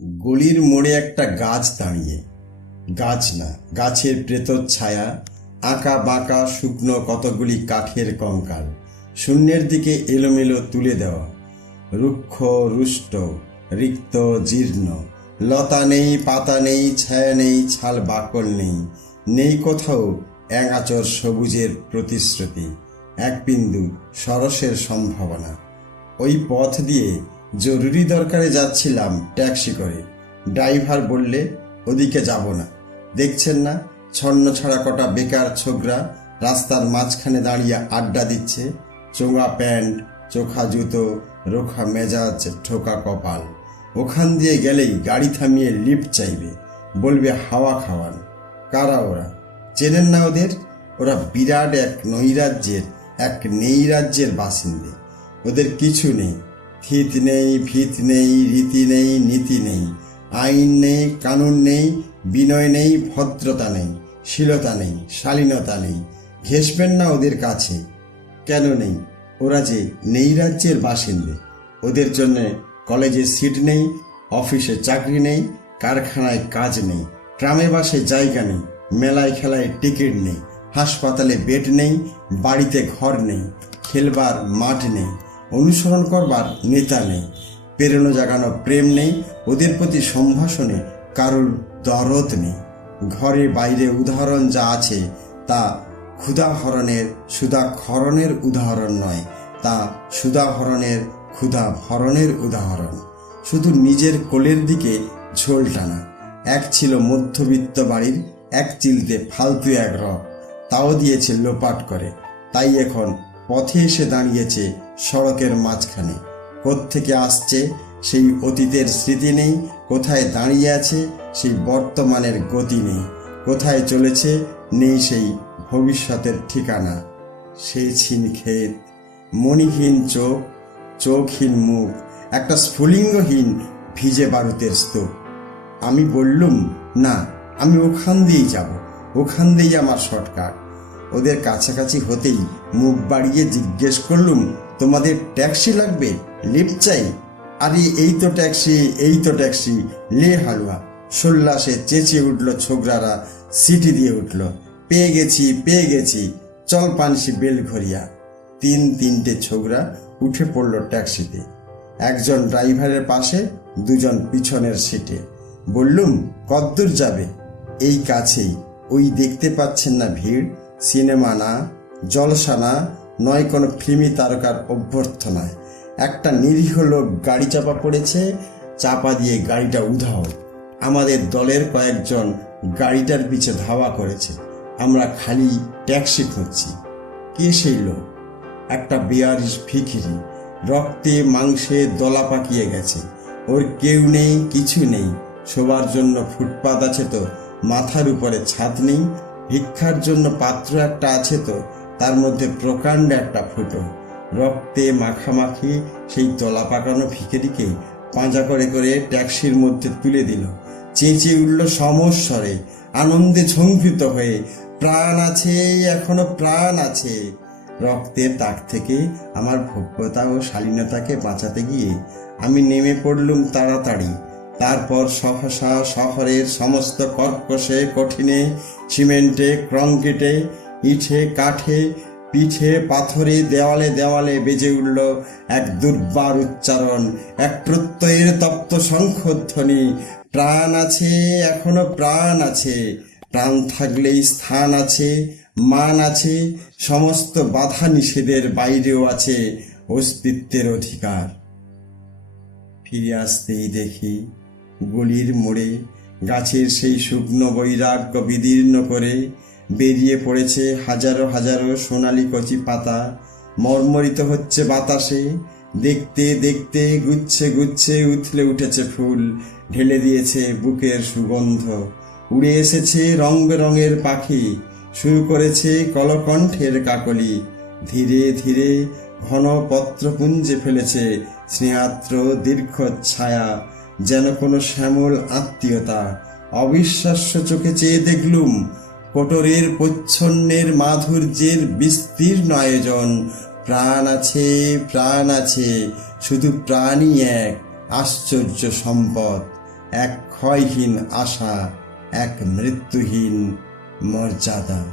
গলির মোড়ে একটা গাছ দাঁড়িয়ে, গাছ না, গাছের প্রেতচ্ছায়া, আঁকা বাঁকা শুকনো কতগুলি কাঠের কঙ্কাল শূন্যের দিকে এলোমেলো তুলে দেওয়া, রুক্ষ রুষ্ট, রিক্ত জীর্ণ, লতা নেই, পাতা নেই, ছায়া নেই, ছাল বাকল নেই, নেই কোথাও একাচর সবুজের প্রতিশ্রুতি, এক বিন্দু সরসের সম্ভাবনা। ওই পথ দিয়ে জরুরি দরকারে যাচ্ছিলাম ট্যাক্সি করে। ড্রাইভার বললে, ওদিকে যাব না, দেখছেন না ছন্ন ছাড়া কটা বেকার ছোকরা রাস্তার মাঝখানে দাঁড়িয়ে আড্ডা দিচ্ছে, চোঙা প্যান্ট, চোখা জুতো, রোখা মেজাজ, ঠোকা কপাল। ওখান দিয়ে গেলেই গাড়ি থামিয়ে লিফট চাইবে, বলবে হাওয়া খাওয়ান। কারা ওরা? চেনেন না ওদের? ওরা বিরাট এক নৈরাজ্যের, এক নৈরাজ্যের বাসিন্দে। ওদের কিছু নেই, থিত নেই, ভিত নেই, রীতি নেই, নীতি নেই, আইন নেই, কানুন নেই, বিনয় নেই, ভদ্রতা নেই, শীলতা নেই, শালীনতা নেই। ঘেঁষবেন না ওদের কাছে। কেন নেই? ওরা যে নৈরাজ্যের বাসিন্দে। ওদের জন্য কলেজে সিট নেই, অফিসে চাকরি নেই, কারখানায় কাজ নেই, ট্রামে বাসে জায়গা নেই, মেলায় খেলায় টিকিট নেই, হাসপাতালে বেড নেই, বাড়িতে ঘর নেই, খেলবার মাঠ নেই, অনুসরণ করবার নেতা নেই, প্রেরণা জাগানো প্রেম নেই, ওদের প্রতি সম্ভাষণে কারুর দরদ নেই। ঘরে বাইরে উদাহরণ যা আছে তা ক্ষুধাহরণের সুধাক্ষরণের উদাহরণ নয়, তা সুধাহরণের ক্ষুধাভরণের উদাহরণ। শুধু নিজের কোলের দিকে ঝোল টানা। এক ছিল মধ্যবিত্ত বাড়ির এক চিলতে ফালতু এক রক, তাও দিয়েছে লোপাট করে। তাই এখন পথে এসে দাঁড়িয়েছে সড়কের মাঝখানে। কোত্থেকে আসছে সেই অতীতের স্মৃতি নেই, কোথায় দাঁড়িয়ে আছে সেই বর্তমানের গতি নেই, কোথায় চলেছে নেই সেই ভবিষ্যতের ঠিকানা। সে ছিন ক্ষেত, মণিহীন চোখ, চোখহীন মুখ, একটা স্ফুলিঙ্গহীন ভিজে বারুদের স্তূপ। আমি বললুম, না, আমি ওখান দিয়েই যাব, ওখান দিয়েই আমার শর্টকাট। ওদের কাছাকাছি হতেই মুখ বাড়িয়ে জিজ্ঞেস করলুম, তোমাদের ট্যাক্সি লাগবে? লিফট চাই? আরে এই তো ট্যাক্সি, এই তো ট্যাক্সি, লে হালুয়া। সোল্লাসে চেঁচিয়ে উঠল ছোকরারা, সিটি দিয়ে উঠল, পেয়ে গেছি, পেয়ে গেছি, চল পানসি বেলঘরিয়া। তিনটে ছোকরা উঠে পড়ল ট্যাক্সিতে, একজন ড্রাইভারের পাশে, দুজন পিছনের সিটে। বললুম, কদ্দূর যাবে? এই কাছেই, ওই দেখতে পাচ্ছেন না ভিড়? সিনেমা না, জলসা না, নয় কোনো ফিল্মি তারকার অভ্যর্থনায়। একটা নিরীহ লোক গাড়ি চাপা পড়েছে, চাপা দিয়ে গাড়িটা উধাও। আমাদের দলের কয়েকজন গাড়িটার পিছে ধাওয়া করেছে। আমরা খালি ট্যাক্সি খুঁজছি। কে সেই লোক? একটা বেয়ারিশ ভিখিরি, রক্তে মাংসে দলা পাকিয়ে গেছে। ওর কেউ নেই, কিছু নেই। শোবার জন্য ফুটপাত আছে তো, মাথার উপরে ছাদ নেই। ভিক্ষার জন্য পাত্র একটা আছে তো, তার মধ্যে প্রকাণ্ড একটা ফুটো। রক্তে মাখামাখি সেই তলা পাকানো ভিখিরিকে পাঁজা করে করে ট্যাক্সির মধ্যে তুলে দিল। চেঁচিয়ে উঠল সমস্বরে, আনন্দে ঝঙ্কৃত হয়ে, প্রাণ আছে, এখনো প্রাণ আছে। রক্তের দাগ থেকে আমার ভব্যতা ও শালীনতাকে বাঁচাতে গিয়ে আমি নেমে পড়লুম তাড়াতাড়ি। তারপর সহসা শহরের সমস্ত কর্কশে কঠিনে, সিমেন্টে, কংক্রিটে, ইটে, কাঠে, পিঠে, পাথরে, দেওয়ালে দেওয়ালে বেজে উঠল এক দুর্বার উচ্চারণ, এক প্রত্যয়ের তপ্ত শঙ্খধ্বনি। প্রাণ আছে, এখনো প্রাণ আছে। প্রাণ থাকলেই স্থান আছে, মান আছে, সমস্ত বাধা নিষেধের বাইরেও আছে অস্তিত্বের অধিকার। ফিরে আসতেই দেখি গলির মোড়ে গাছের সেই শুকনো বৈরাগ্য বিদীর্ণ করে বেরিয়ে পড়েছে হাজারো হাজারো সোনালি কচি পাতা। মর্মরিত হচ্ছে বাতাসে, দেখতে দেখতে গুচ্ছে গুচ্ছে উথলে উঠেছে ফুল, ঢেলে দিয়েছে বুকের সুগন্ধ। উড়ে এসেছে রং বেরঙের পাখি, শুরু করেছে কলকণ্ঠের কাকলি। ধীরে ধীরে ঘন পত্রপুঞ্জে ফেলেছে স্নেহার্দ্র দীর্ঘ ছায়া, যেন কোনো শ্যামল আত্মীয়তা। অবিশ্বাস্য চোখে চেয়ে দেখলুম কোটরের প্রচ্ছন্নের মাধুর্যের বিস্তীর্ণ আয়োজন। প্রাণ আছে, প্রাণ আছে, শুধু প্রাণই এক আশ্চর্য সম্পদ। এক ক্ষয়হীন আশা, এক মৃত্যুহীন মর্যাদা।